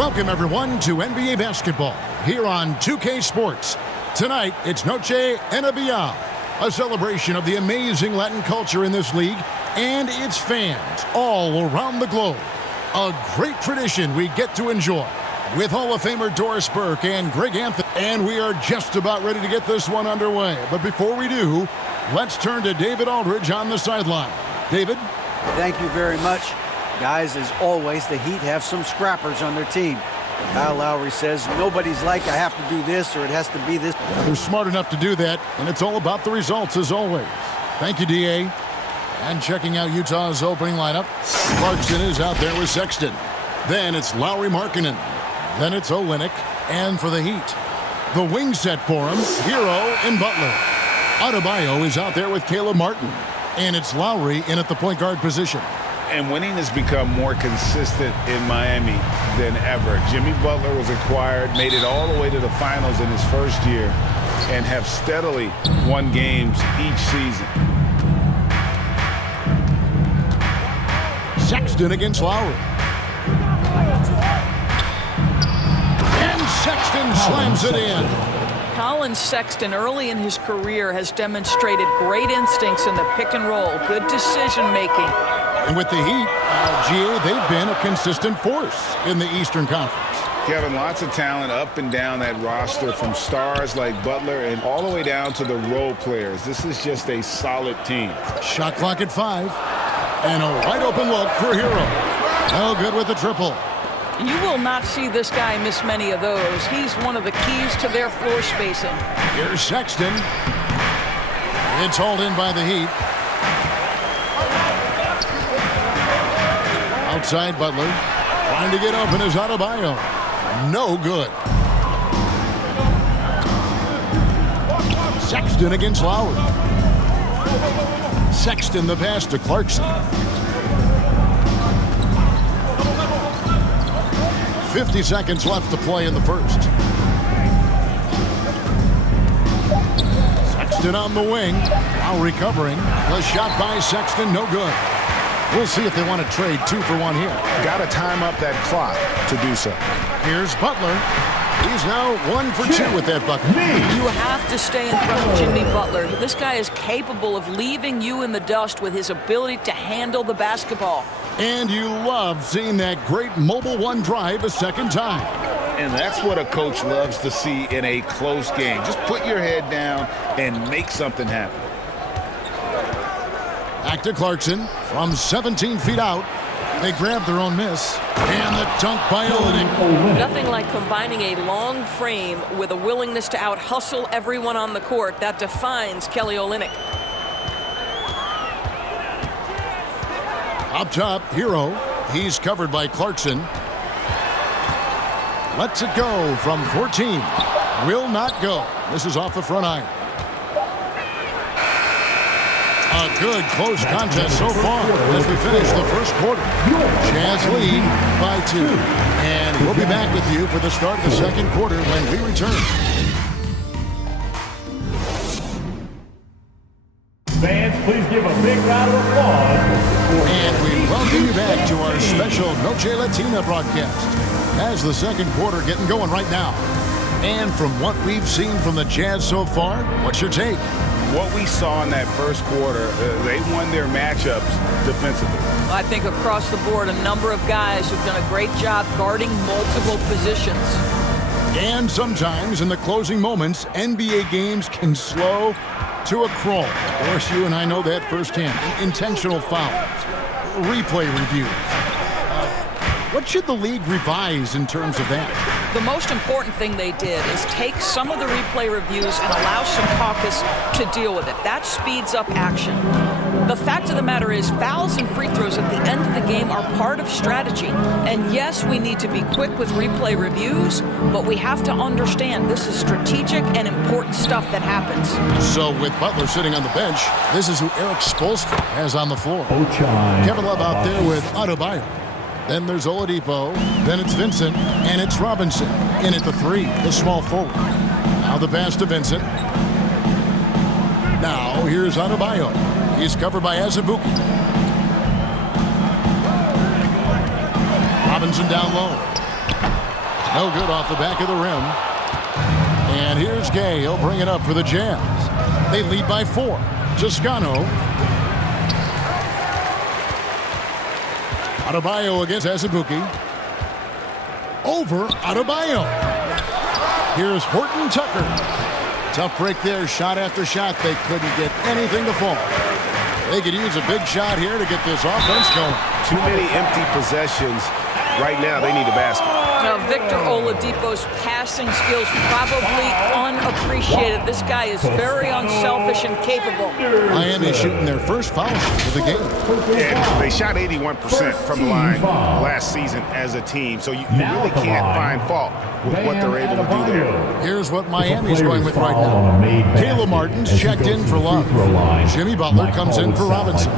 Welcome, everyone, to NBA basketball here on 2K Sports. Tonight, it's Noche NBA, a celebration of the amazing Latin culture in this league and its fans all around the globe. A great tradition we get to enjoy with Hall of Famer Doris Burke and Greg Anthony. And we are just about ready to get this one underway. But before we do, let's turn to David Aldridge on the sideline. David? Thank you very much. Guys, as always, the Heat have some scrappers on their team. Kyle Lowry says, nobody's like, I have to do this or it has to be this. They're smart enough to do that, and it's all about the results as always. Thank you, D.A. And checking out Utah's opening lineup, Clarkson is out there with Sexton. Then it's Lowry Markkanen. Then it's Olynyk. And for the Heat, the wing set for him, Hero and Butler. Adebayo is out there with Caleb Martin. And it's Lowry in at the point guard position. And winning has become more consistent in Miami than ever. Jimmy Butler was acquired, made it all the way to the finals in his first year, and have steadily won games each season. Sexton against Lowry. And Sexton slams it in. Colin Sexton, early in his career, has demonstrated great instincts in the pick and roll, good decision-making. And with the Heat, GA, they've been a consistent force in the Eastern Conference. Kevin, lots of talent up and down that roster, from stars like Butler and all the way down to the role players. This is just a solid team. Shot clock at 5. And a wide-open look for Hero. No good with the triple. You will not see this guy miss many of those. He's one of the keys to their floor spacing. Here's Sexton. It's hauled in by the Heat. Outside Butler. Trying to get open is Adebayo. No good. Sexton against Lowry. Sexton the pass to Clarkson. 50 seconds left to play in the first. Sexton on the wing. Now recovering. The shot by Sexton, no good. We'll see if they want to trade 2 for 1 here. Got to time up that clock to do so. Here's Butler. He's now 1 for 2 with that bucket. You have to stay in front of Jimmy Butler. This guy is capable of leaving you in the dust with his ability to handle the basketball. And you love seeing that great mobile one drive a second time. And that's what a coach loves to see in a close game. Just put your head down and make something happen. Back to Clarkson from 17 feet out. They grab their own miss. And the dunk by Olynyk. Nothing like combining a long frame with a willingness to out-hustle everyone on the court. That defines Kelly Olynyk. Up top, Hero. He's covered by Clarkson. Lets it go from 14. Will not go. This is off the front iron. A good close contest so far as we finish the first quarter. Jazz lead by 2. And we'll be back with you for the start of the second quarter when we return. Fans, please give a big round of applause. And we welcome you back to our special Noche Latina broadcast as the second quarter getting going right now. And from what we've seen from the Jazz so far, what's your take? What we saw in that first quarter, they won their matchups defensively. I think across the board, a number of guys who've done a great job guarding multiple positions. And sometimes in the closing moments, NBA games can slow to a crawl. Of course, you and I know that firsthand. Intentional fouls, replay reviews. What should the league revise in terms of that? The most important thing they did is take some of the replay reviews and allow some caucus to deal with it. That speeds up action. The fact of the matter is fouls and free throws at the end of the game are part of strategy. And yes, we need to be quick with replay reviews, but we have to understand this is strategic and important stuff that happens. So with Butler sitting on the bench, this is who Eric Spoelstra has on the floor. Kevin Love out there with Adebayo. Then there's Oladipo, then it's Vincent, and it's Robinson in at the 3, the small forward. Now the pass to Vincent. Now here's Adebayo. He's covered by Azubuike. Robinson down low. No good off the back of the rim. And here's Gay. He'll bring it up for the Jazz. They lead by 4. Toscano. Adebayo against Azubuike. Over Adebayo. Here's Horton Tucker. Tough break there, shot after shot. They couldn't get anything to fall. They could use a big shot here to get this offense going. Too many empty possessions. Right now, they need a basket. Now, Victor Oladipo's passing skills probably unappreciated. This guy is very unselfish and capable. Miami shooting their first foul shot of the game. And they shot 81% from the line last season as a team, so you really can't find fault with what they're able to do there. Here's what Miami's going with right now. Caleb Martin's checked in for Love. Jimmy Butler comes in for Robinson.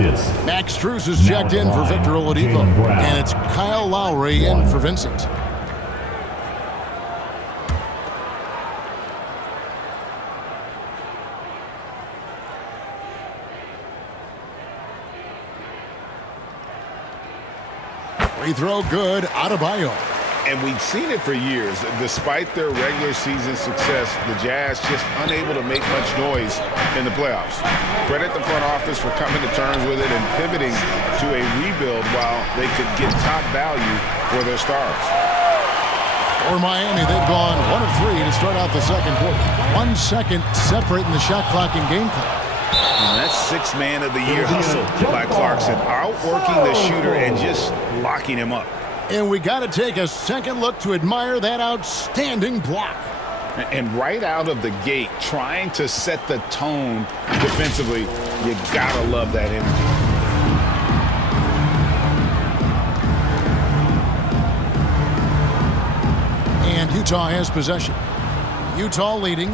Max Strus is checked in for Victor Oladipo. And it's Kyle Lowry in for Vincent. Free throw good, Adebayo. And we've seen it for years. Despite their regular season success, the Jazz just unable to make much noise in the playoffs. Credit the front office for coming to terms with it and pivoting to a rebuild while they could get top value for their stars. For Miami, they've gone 1 of 3 to start out the second quarter. 1 second separating the shot clock and game clock. And that's 6th man of the year hustle by Clarkson, outworking the shooter and just locking him up. And we got to take a second look to admire that outstanding block. And right out of the gate, trying to set the tone defensively, you gotta love that energy. And Utah has possession. Utah leading.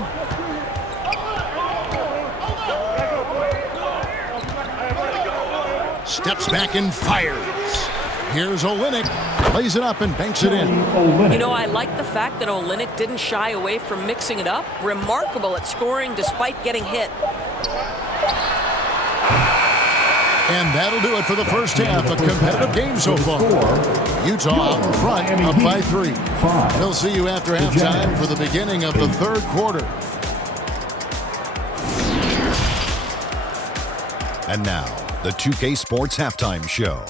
Steps back and fires. Here's Olynyk. Plays it up and banks it in. You know, I like the fact that Olynyk didn't shy away from mixing it up. Remarkable at scoring despite getting hit. And that'll do it for the first half. A competitive game so far. Utah out in front, up by 3. We'll see you after halftime for the beginning of the third quarter. And now, the 2K Sports Halftime Show.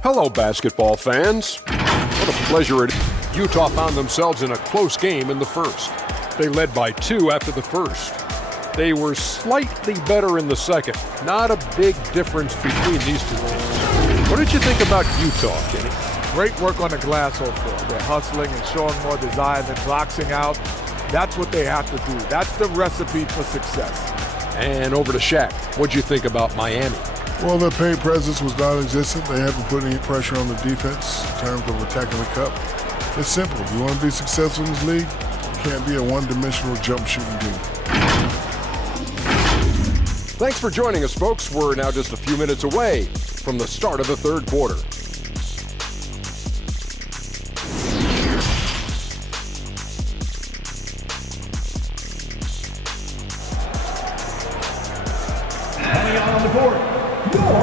Hello, basketball fans. What a pleasure it is. Utah found themselves in a close game in the first. They led by 2 after the first. They were slightly better in the second. Not a big difference between these two teams. What did you think about Utah, Kenny? Great work on the glass so far. They're hustling and showing more desire than boxing out. That's what they have to do. That's the recipe for success. And over to Shaq. What'd you think about Miami? Well, their paint presence was non-existent. They haven't put any pressure on the defense in terms of attacking the cup. It's simple. You want to be successful in this league, you can't be a one-dimensional jump shooting team. Thanks for joining us, folks. We're now just a few minutes away from the start of the third quarter.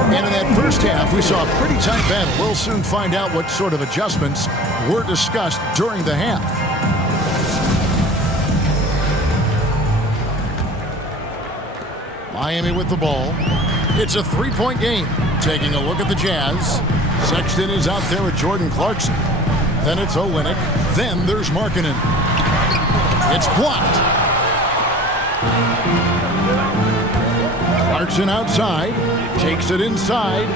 And in that first half, we saw a pretty tight battle. We'll soon find out what sort of adjustments were discussed during the half. Miami with the ball. It's a 3-point game. Taking a look at the Jazz. Sexton is out there with Jordan Clarkson. Then it's Olynyk. Then there's Markkanen. It's blocked. Clarkson outside. Takes it inside.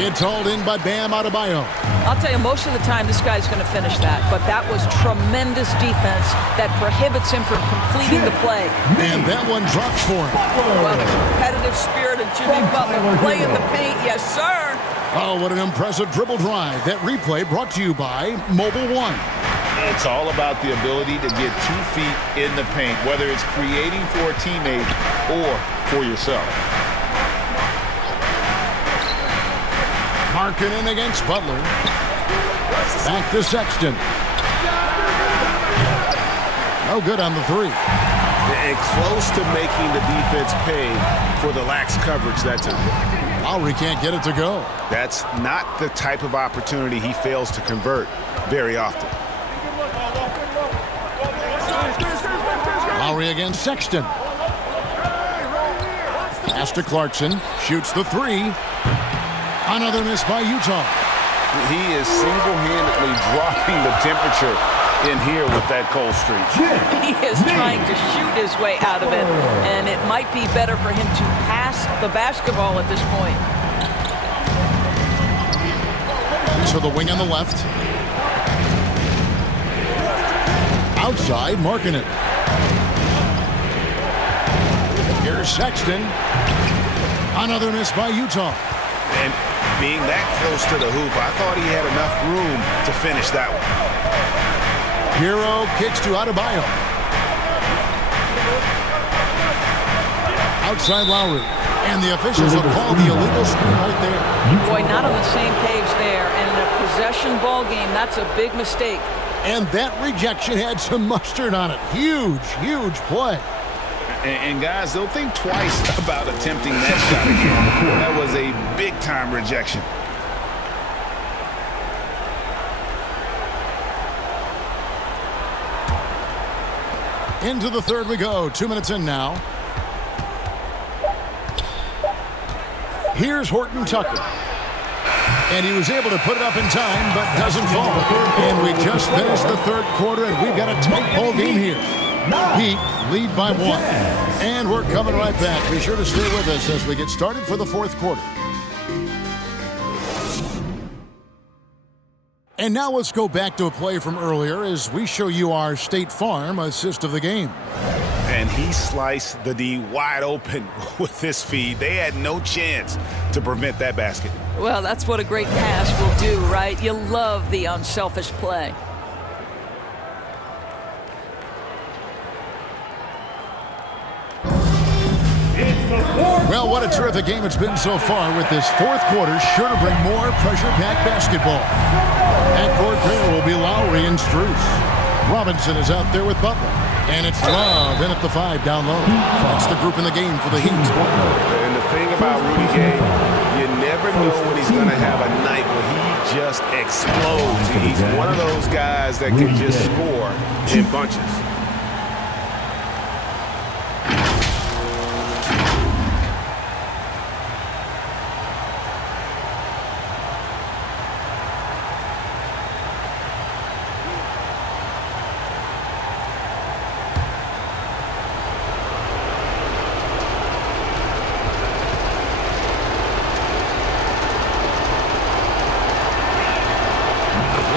It's hauled in by Bam Adebayo. I'll tell you, most of the time this guy's going to finish that, but that was tremendous defense that prohibits him from completing the play. And that one drops for him. Well, the competitive spirit of Jimmy Butler. Play in the paint, yes, sir. Oh, what an impressive dribble drive. That replay brought to you by Mobile One. It's all about the ability to get 2 feet in the paint, whether it's creating for a teammate or for yourself. Markkanen against Butler. Back to Sexton. No good on the 3. And close to making the defense pay for the lax coverage that time. Lowry can't get it to go. That's not the type of opportunity he fails to convert very often. Lowry against Sexton. Pass to Clarkson. Shoots the three. Another miss by Utah. He is single-handedly dropping the temperature in here with that cold streak. He is trying to shoot his way out of it, and it might be better for him to pass the basketball at this point. To the wing on the left. Outside, marking it. Here's Sexton. Another miss by Utah. And being that close to the hoop, I thought he had enough room to finish that one. Hero kicks to Adebayo. Outside Lowry. And the officials have called the illegal screen right there. Boy, not on the same page there. And in a possession ball game, that's a big mistake. And that rejection had some mustard on it. Huge, huge play. And guys, they'll think twice about attempting that shot again. That was a big-time rejection. Into the third we go. 2 minutes in now. Here's Horton Tucker. And he was able to put it up in time, but doesn't fall. And we just finished the third quarter, and we've got a tight ball game here. Heat lead by 1. And we're coming right back. Be sure to stay with us as we get started for the fourth quarter. And now let's go back to a play from earlier as we show you our State Farm assist of the game. And he sliced the D wide open with this feed. They had no chance to prevent that basket. Well, that's what a great pass will do, right? You love the unselfish play. Well, what a terrific game it's been so far, with this fourth quarter sure to bring more pressure-packed basketball. At court there will be Lowry and Strus. Robinson is out there with Butler. And it's Love in at the 5 down low. That's the group in the game for the Heat. And the thing about Rudy Gay, you never know when he's going to have a night where he just explodes. He's one of those guys that can just score in bunches.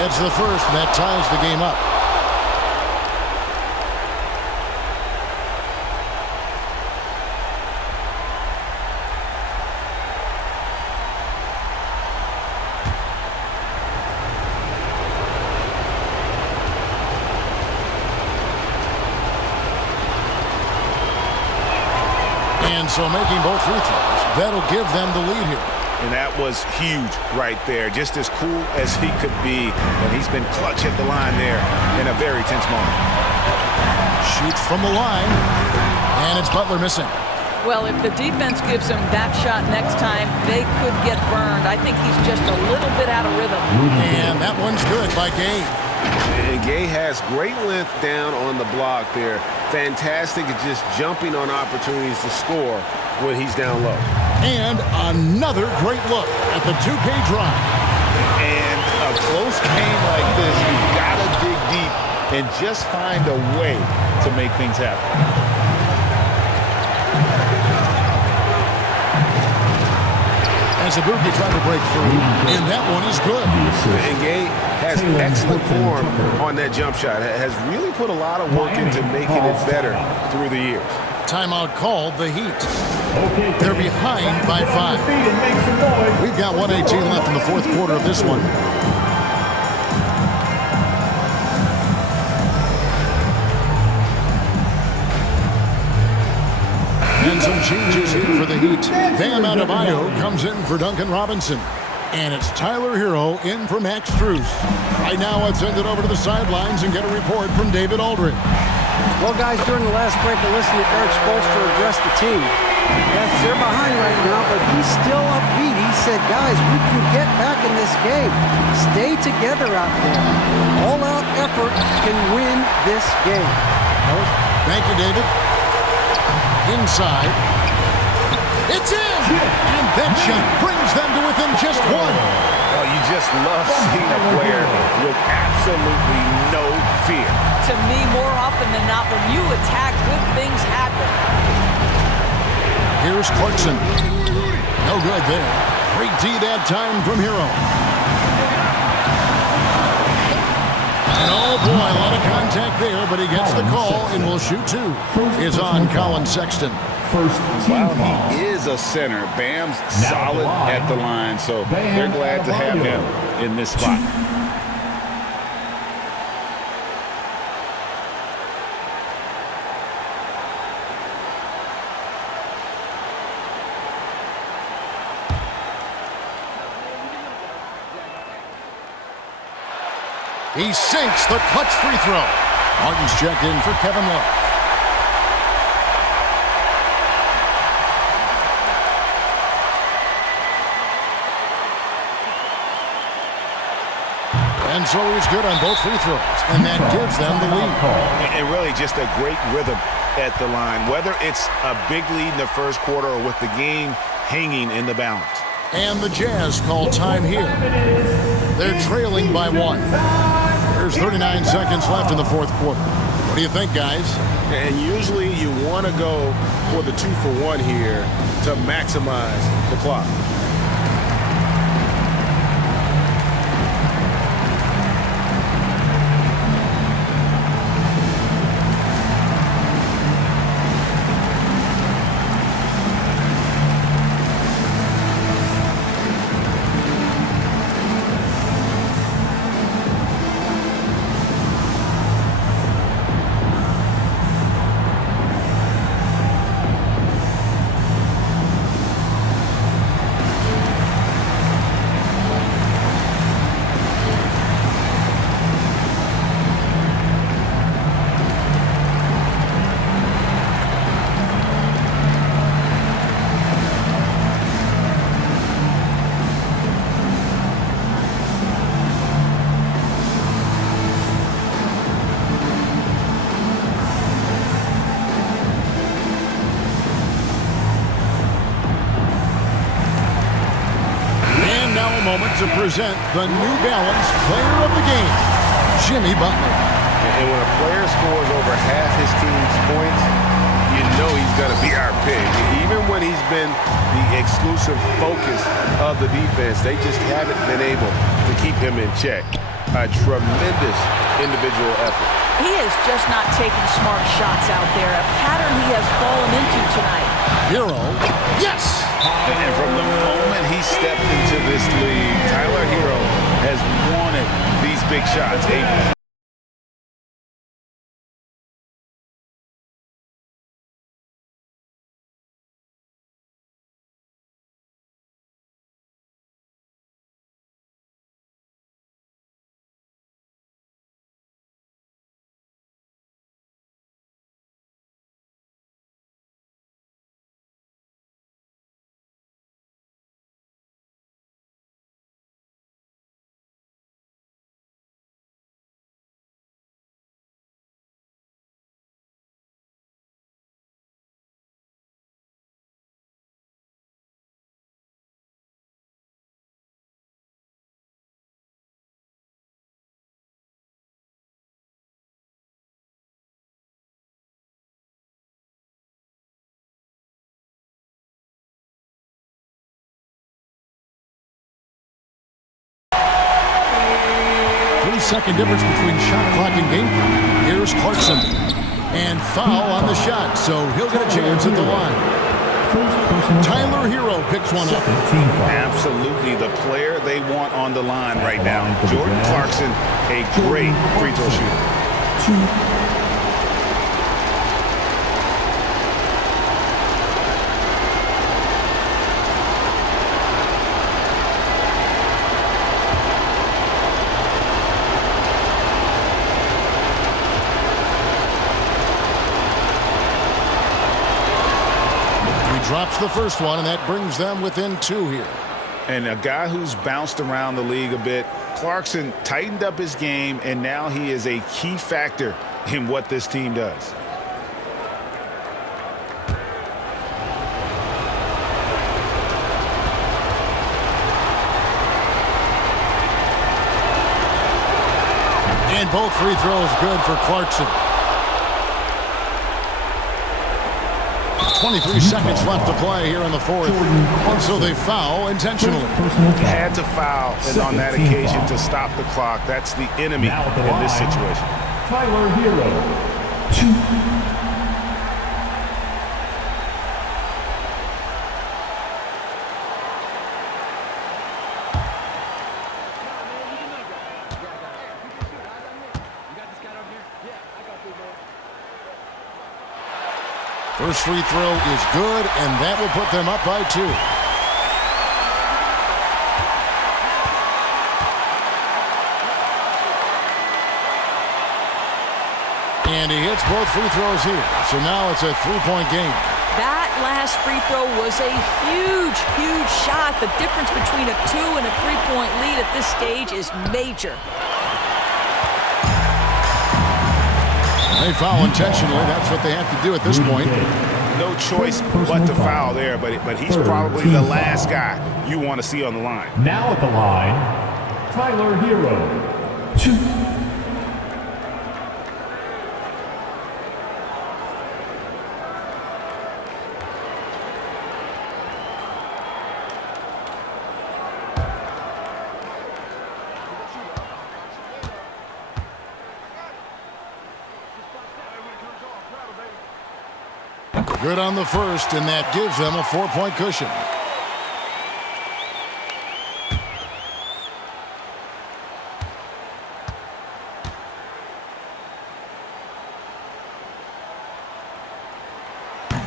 It's the first, and that ties the game up. And so making both free throws, that'll give them the lead here. And that was huge right there. Just as cool as he could be. And he's been clutch at the line there in a very tense moment. Shoots from the line. And it's Butler missing. Well, if the defense gives him that shot next time, they could get burned. I think he's just a little bit out of rhythm. And that one's good by Gay. And Gay has great length down on the block there. Fantastic at just jumping on opportunities to score when he's down low. And another great look at the 2K drive. And a close game like this, you've got to dig deep and just find a way to make things happen. As Ibuki tried to break through, and that one is good. And Gay has excellent form on that jump shot. Has really put a lot of work into making it better through the years. Timeout called, the Heat. They're behind by 5. We've got 1:18 left in the fourth quarter of this one. And some changes here for the Heat. Bam Adebayo comes in for Duncan Robinson. And it's Tyler Hero in for Max Strus. Right now, let's send it over to the sidelines and get a report from David Aldridge. Well, guys, during the last break, I listened to Eric Spoelstra address the team. Yes, they're behind right now, but he's still upbeat. He said, guys, we can get back in this game. Stay together out there. All-out effort can win this game. Thank you, David. Inside. It's in! And that shot brings them to within just one. Well, you just love seeing a player with absolutely no fear. To me, more often than not, when you attack, good things happen. Here's Clarkson. No good there. Great D that time from Hero. And oh boy, a lot of contact there, but he gets the call and will shoot two. Is on Colin Sexton. Well, he is a center. Bam's solid at the line, so they're glad to have him in this spot. He sinks the clutch free throw. Martin's checked in for Kevin Love. And so he's good on both free throws, and that gives them the lead. And really just a great rhythm at the line, whether it's a big lead in the first quarter or with the game hanging in the balance. And the Jazz call time here. They're trailing by one. There's 39 seconds left in the fourth quarter. What do you think, guys? And usually you want to go for the 2-for-1 here to maximize the clock. Moment to present the New Balance Player of the Game, Jimmy Butler. And when a player scores over half his team's points, you know he's going to be our pick. Even when he's been the exclusive focus of the defense, they just haven't been able to keep him in check. A tremendous individual effort. He is just not taking smart shots out there, a pattern he has fallen into tonight. Hero, yes! And from the moment he stepped into this league, Tyler Hero has wanted these big shots. Second difference between shot clock and game clock. Here's Clarkson. And foul on the shot, so he'll get a chance at the line. Tyler Hero picks one up. Absolutely the player they want on the line right now. Jordan Clarkson, a great free throw shooter. drops the first one, and that brings them within 2 here. And a guy who's bounced around the league a bit, Clarkson tightened up his game, and now he is a key factor in what this team does. And both free throws good for Clarkson. 23 seconds left to play here in the fourth. And so they foul intentionally. Had to foul and on that occasion to stop the clock. That's the enemy in this situation. Tyler Hero. 2. First free throw is good, and that will put them up by 2. And he hits both free throws here. So now it's a 3-point game. That last free throw was a huge, huge shot. The difference between a 2 and a 3-point lead at this stage is major. They foul intentionally. That's what they have to do at this point. No choice but to foul there, but he's probably the last guy you want to see on the line. Now at the line, Tyler Hero. 2. Good on the first, and that gives them a 4-point cushion.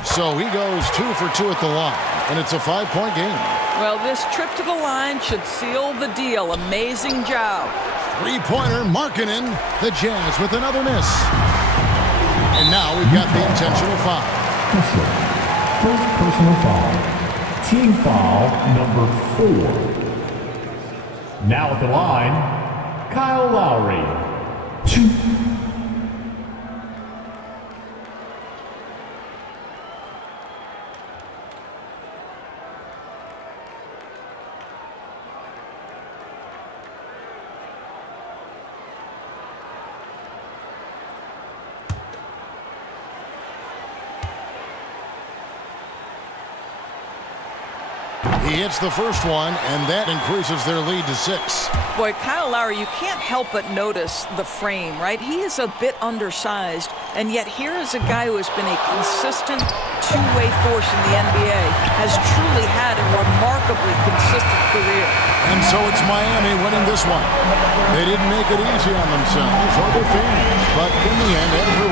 So he goes 2 for 2 at the line, and it's a 5-point game. Well, this trip to the line should seal the deal. Amazing job. 3-pointer Markkanen. The Jazz with another miss. And now we've got the intentional foul. First personal foul. Team foul number 4. Now at the line, Kyle Lowry. 2. He hits the first one, and that increases their lead to 6. Boy, Kyle Lowry, you can't help but notice the frame, right? He is a bit undersized, and yet here is a guy who has been a consistent two-way force in the NBA, has truly had a remarkably consistent career. And so it's Miami winning this one. They didn't make it easy on themselves or their fans, but in the end, everyone